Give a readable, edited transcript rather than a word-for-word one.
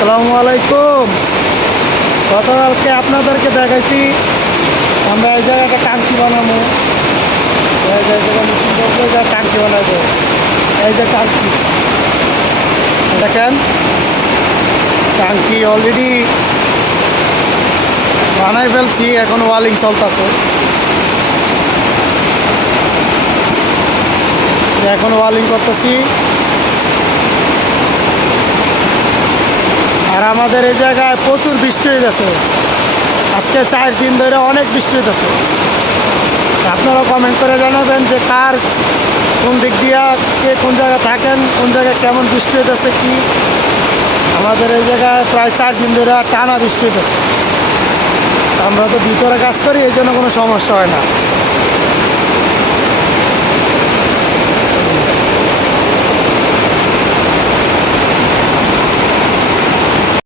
আসসালামু আলাইকুম। গতকালকে আপনাদেরকে দেখাইছি আমরা এই জায়গাটা টাঙ্কি বানাবো, এই জায়গাটা মেশিন করবো, এই জায়গায় টাঙ্কি বানাবো। এই যে টাঙ্কি দেখেন, টাঙ্কি অলরেডি বানাই ফেলছি, এখন ওয়ালিং চলতেছে। এখন ওয়ালিং করতেছি। আর আমাদের এই জায়গায় প্রচুর বৃষ্টি হয়ে গেছে, আজকে 4 দিন ধরে অনেক বৃষ্টি হইতেছে। আপনারা কমেন্ট করে জানাবেন যে কার কোন দিক দিয়া কে কোন জায়গায় থাকেন, কোন জায়গায় কেমন বৃষ্টি হইতেছে কি। আমাদের এই জায়গায় প্রায় 4 দিন ধরে টানা বৃষ্টি হইতেছে। আমরা তো ভিতরে কাজ করি, এই জন্য কোনো সমস্যা হয় না।